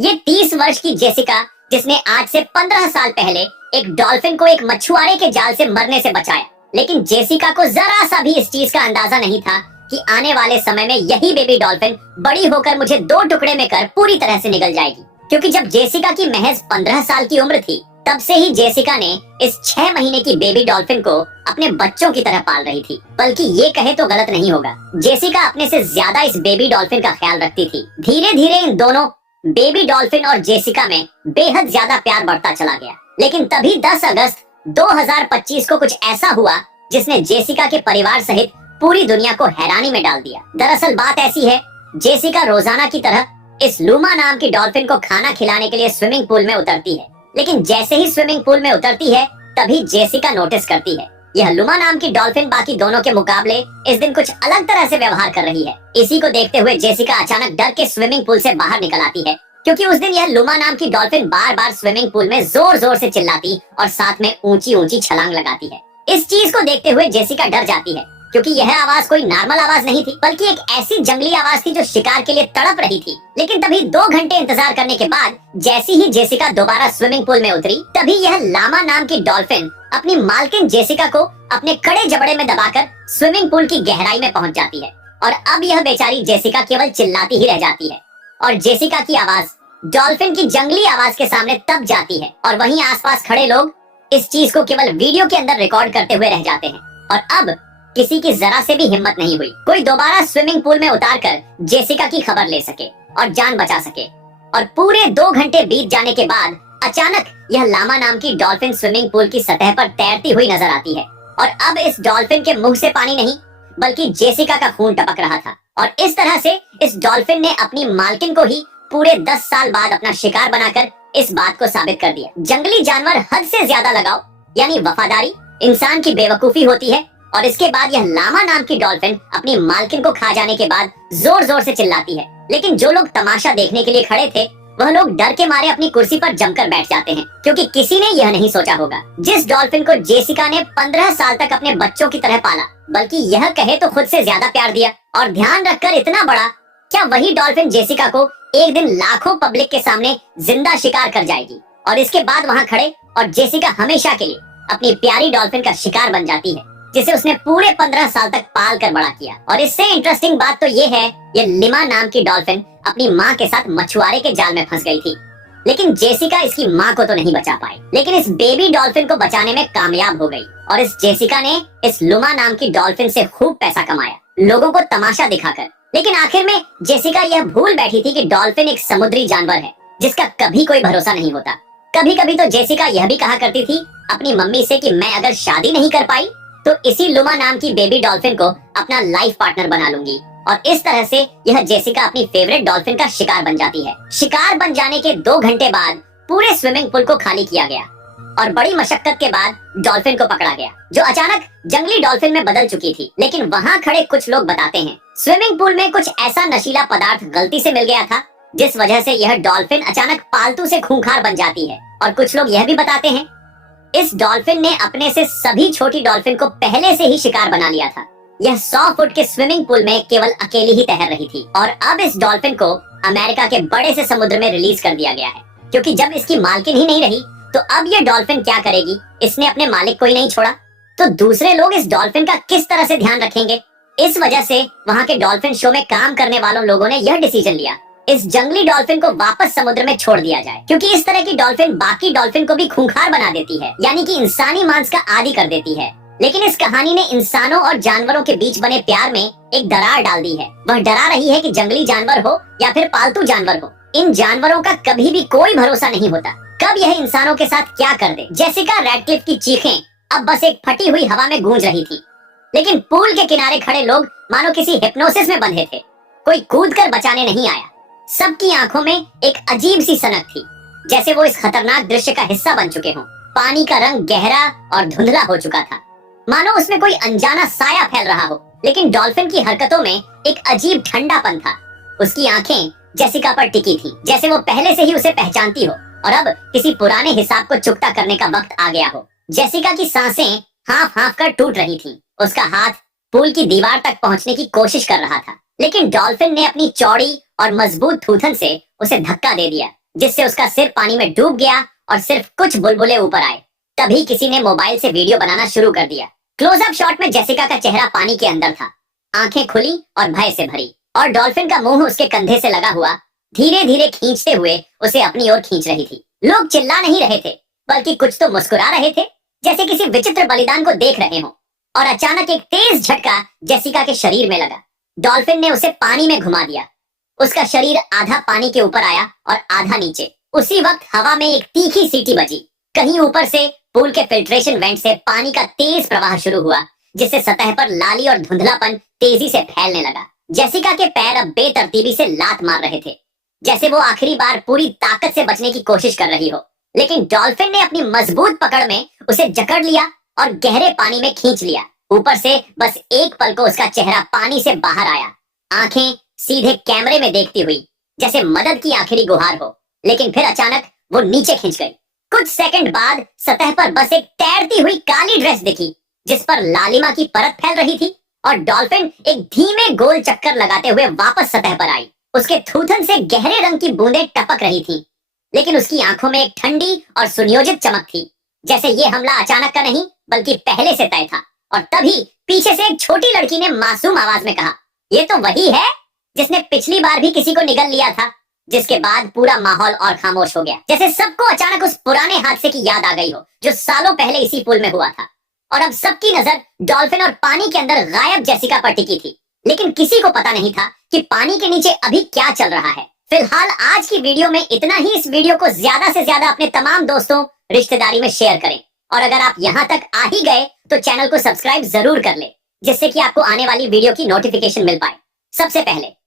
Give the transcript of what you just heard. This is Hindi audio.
ये 30 वर्ष की जेसिका, जिसने आज से 15 साल पहले एक डॉल्फिन को एक मछुआरे के जाल से मरने से बचाया, लेकिन जेसिका को जरा सा भी इस चीज का अंदाजा नहीं था कि आने वाले समय में यही बेबी डॉल्फिन बड़ी होकर मुझे 2 टुकड़े में कर पूरी तरह से निगल जाएगी। क्योंकि जब जेसिका की महज 15 साल की उम्र थी, तब से ही जेसिका ने इस 6 महीने की बेबी डॉल्फिन को अपने बच्चों की तरह पाल रही थी। बल्कि ये कहे तो गलत नहीं होगा, जेसिका अपने से ज्यादा इस बेबी डॉल्फिन का ख्याल रखती थी। धीरे धीरे इन दोनों बेबी डॉल्फिन और जेसिका में बेहद ज्यादा प्यार बढ़ता चला गया। लेकिन तभी 10 अगस्त 2025 को कुछ ऐसा हुआ जिसने जेसिका के परिवार सहित पूरी दुनिया को हैरानी में डाल दिया। दरअसल बात ऐसी है, जेसिका रोजाना की तरह इस लूमा नाम की डॉल्फिन को खाना खिलाने के लिए स्विमिंग पूल में उतरती है। लेकिन जैसे ही स्विमिंग पूल में उतरती है, तभी जेसिका नोटिस करती है यह लूमा नाम की डॉल्फिन बाकी दोनों के मुकाबले इस दिन कुछ अलग तरह से व्यवहार कर रही है। इसी को देखते हुए जेसिका अचानक डर के स्विमिंग पूल से बाहर निकल आती है, क्योंकि उस दिन यह लूमा नाम की डॉल्फिन बार बार स्विमिंग पूल में जोर जोर से चिल्लाती और साथ में ऊंची ऊंची छलांग लगाती है। इस चीज को देखते हुए जेसिका डर जाती है, क्योंकि यह आवाज कोई नॉर्मल आवाज नहीं थी, बल्कि एक ऐसी जंगली आवाज थी जो शिकार के लिए तड़प रही थी। लेकिन तभी 2 घंटे इंतजार करने के बाद जैसी ही जेसिका दोबारा स्विमिंग पूल में उतरी, तभी यह लामा नाम की डॉल्फिन अपनी मालकिन जेसिका को अपने कड़े जबड़े में दबाकर स्विमिंग पूल की गहराई में पहुंच जाती है। और अब यह बेचारी जेसिका केवल चिल्लाती ही रह जाती है, और जेसिका की आवाज डॉल्फिन की जंगली आवाज के सामने तब जाती है। और वहीं आसपास खड़े लोग इस चीज को केवल वीडियो के अंदर रिकॉर्ड करते हुए रह जाते हैं। और अब किसी की जरा से भी हिम्मत नहीं हुई कोई दोबारा स्विमिंग पूल में उतारकर जेसिका की खबर ले सके और जान बचा सके। और पूरे 2 घंटे बीत जाने के बाद अचानक यह लामा नाम की डॉल्फिन स्विमिंग पूल की सतह पर तैरती हुई नजर आती है। और अब इस डॉल्फिन के मुंह से पानी नहीं, बल्कि जेसिका का खून टपक रहा था। और इस तरह से इस डॉल्फिन ने अपनी मालकिन को ही पूरे 10 साल बाद अपना शिकार बनाकर इस बात को साबित कर दिया। जंगली जानवर हद से ज्यादा लगाव यानी वफादारी इंसान की बेवकूफी होती है। और इसके बाद यह लामा नाम की डॉल्फिन अपनी मालकिन को खा जाने के बाद जोर जोर से चिल्लाती है। लेकिन जो लोग तमाशा देखने के लिए खड़े थे, वह लोग डर के मारे अपनी कुर्सी पर जमकर बैठ जाते हैं, क्योंकि किसी ने यह नहीं सोचा होगा जिस डॉल्फिन को जेसिका ने 15 साल तक अपने बच्चों की तरह पाला, बल्कि यह कहे तो खुद से ज्यादा प्यार दिया और ध्यान रखकर इतना बड़ा, क्या वही डॉल्फिन जेसिका को एक दिन लाखों पब्लिक के सामने जिंदा शिकार कर जाएगी। और इसके बाद वहाँ खड़े और जेसिका हमेशा के लिए अपनी प्यारी डॉल्फिन का शिकार बन जाती है, जिसे उसने पूरे 15 साल तक पाल कर बड़ा किया। और इससे इंटरेस्टिंग बात तो ये है, ये लिमा नाम की डॉल्फिन अपनी माँ के साथ मछुआरे के जाल में फंस गई थी। लेकिन जेसिका इसकी माँ को तो नहीं बचा पाई, लेकिन इस बेबी डॉल्फिन को बचाने में कामयाब हो गई। और इस जेसिका ने इस लुमा नाम की डॉल्फिन से खूब पैसा कमाया, लोगों को तमाशा दिखाकर। लेकिन आखिर में जेसिका यह भूल बैठी थी कि डॉल्फिन एक समुद्री जानवर है जिसका कभी कोई भरोसा नहीं होता। कभी कभी तो जेसिका यह भी कहा करती थी अपनी मम्मी से कि मैं अगर शादी नहीं कर पाई तो इसी लुमा नाम की बेबी डॉल्फिन को अपना लाइफ पार्टनर बना लूंगी। और इस तरह से यह जेसिका अपनी फेवरेट डॉल्फिन का शिकार बन जाती है। शिकार बन जाने के 2 घंटे बाद पूरे स्विमिंग पूल को खाली किया गया और बड़ी मशक्कत के बाद डॉल्फिन को पकड़ा गया, जो अचानक जंगली डॉल्फिन में बदल चुकी थी। लेकिन वहाँ खड़े कुछ लोग बताते हैं स्विमिंग पूल में कुछ ऐसा नशीला पदार्थ गलती से मिल गया था, जिस वजह से यह डॉल्फिन अचानक पालतू से खूंखार बन जाती है। और कुछ लोग यह भी बताते हैं इस डॉल्फिन ने अपने से सभी छोटी डॉल्फिन को पहले से ही शिकार बना लिया था। यह 100 फुट के स्विमिंग पूल में केवल अकेली ही तैर रही थी। और अब इस डॉल्फिन को अमेरिका के बड़े से समुद्र में रिलीज कर दिया गया है, क्योंकि जब इसकी मालकिन ही नहीं रही तो अब यह डॉल्फिन क्या करेगी। इसने अपने मालिक को ही नहीं छोड़ा, तो दूसरे लोग इस डॉल्फिन का किस तरह से ध्यान रखेंगे। इस वजह से वहाँ के डॉल्फिन शो में काम करने वालों लोगों ने यह डिसीजन लिया इस जंगली डॉल्फिन को वापस समुद्र में छोड़ दिया जाए, क्योंकि इस तरह की डॉल्फिन बाकी डॉल्फिन को भी खूंखार बना देती है, यानी कि इंसानी मांस का आदी कर देती है। लेकिन इस कहानी ने इंसानों और जानवरों के बीच बने प्यार में एक दरार डाल दी है। वह डरा रही है कि जंगली जानवर हो या फिर पालतू जानवर हो, इन जानवरों का कभी भी कोई भरोसा नहीं होता, कब यह इंसानों के साथ क्या कर दे। जेसिका रैडक्लिफ की चीखें अब बस एक फटी हुई हवा में गूंज रही थी, लेकिन पूल के किनारे खड़े लोग मानो किसी हिप्नोसिस में बंधे थे। कोई कूद कर बचाने नहीं आया। सबकी आंखों में एक अजीब सी सनक थी, जैसे वो इस खतरनाक दृश्य का हिस्सा बन चुके हों। पानी का रंग गहरा और धुंधला हो चुका था, मानो उसमें कोई अनजाना साया फैल रहा हो। लेकिन डॉल्फिन की हरकतों में एक अजीब ठंडापन था। उसकी आंखें जेसिका पर टिकी थी, जैसे वो पहले से ही उसे पहचानती हो और अब किसी पुराने हिसाब को चुकता करने का वक्त आ गया हो। जेसिका की सांसें हाफ हाफ कर टूट रही थीं। उसका हाथ पूल की दीवार तक पहुंचने की कोशिश कर रहा था, लेकिन डॉल्फिन ने अपनी चौड़ी और मजबूत थूथन से उसे धक्का दे दिया जिससे उसका सिर पानी में डूब गया और सिर्फ कुछ बुलबुले ऊपर आए। तभी किसी ने मोबाइल से वीडियो बनाना शुरू कर दिया। क्लोजअप शॉट में जेसिका का चेहरा पानी के अंदर था, आंखें खुली और भय से भरी, और डॉल्फिन का मुंह उसके कंधे से लगा हुआ धीरे धीरे खींचते हुए उसे अपनी ओर खींच रही थी। लोग चिल्ला नहीं रहे थे, बल्कि कुछ तो मुस्कुरा रहे थे, जैसे किसी विचित्र बलिदान को देख रहे हों। और अचानक एक तेज झटका जेसिका के शरीर में लगा। डॉल्फिन ने उसे पानी में घुमा दिया। उसका शरीर आधा पानी के ऊपर आया और आधा नीचे। उसी वक्त हवा में एक तीखी सीटी बजी। कहीं ऊपर से पूल के फिल्ट्रेशन वेंट से पानी का तेज प्रवाह शुरू हुआ, जिससे सतह पर लाली और धुंधलापन तेजी से फैलने लगा। जेसिका के पैर अब बेतरतीबी से लात मार रहे थे, जैसे वो आखिरी बार पूरी ताकत से बचने की कोशिश कर रही हो। लेकिन डॉल्फिन ने अपनी मजबूत पकड़ में उसे जकड़ लिया और गहरे पानी में खींच लिया। ऊपर से बस एक पल को उसका चेहरा पानी से बाहर आया, आंखें सीधे कैमरे में देखती हुई, जैसे मदद की आखिरी गुहार हो। लेकिन फिर अचानक वो नीचे खिंच गई। कुछ सेकंड बाद सतह पर बस एक तैरती हुई काली ड्रेस दिखी, जिस पर लालिमा की परत फैल रही थी, और डॉल्फिन एक धीमे गोल चक्कर लगाते हुए वापस सतह पर आई। उसके थूथन से गहरे रंग की बूंदें टपक रही थीं, लेकिन उसकी आंखों में एक ठंडी और सुनियोजित चमक थी, जैसे ये हमला अचानक का नहीं बल्कि पहले से तय था। और तभी पीछे से एक छोटी लड़की ने मासूम आवाज में कहा, ये तो वही है जिसने पिछली बार भी किसी को निगल लिया था। जिसके बाद पूरा माहौल और खामोश हो गया, जैसे सबको अचानक उस पुराने हादसे की याद आ गई हो जो सालों पहले इसी पुल में हुआ था। और अब सबकी नजर डॉल्फिन और पानी के अंदर गायब जेसिका पर टिकी थी। लेकिन किसी को पता नहीं था कि पानी के नीचे अभी क्या चल रहा है। फिलहाल आज की वीडियो में इतना ही। इस वीडियो को ज्यादा से ज्यादा अपने तमाम दोस्तों, रिश्तेदारी में शेयर करें। और अगर आप यहाँ तक आ ही गए तो चैनल को सब्सक्राइब जरूर कर ले, जिससे कि आपको आने वाली वीडियो की नोटिफिकेशन मिल पाए सबसे पहले।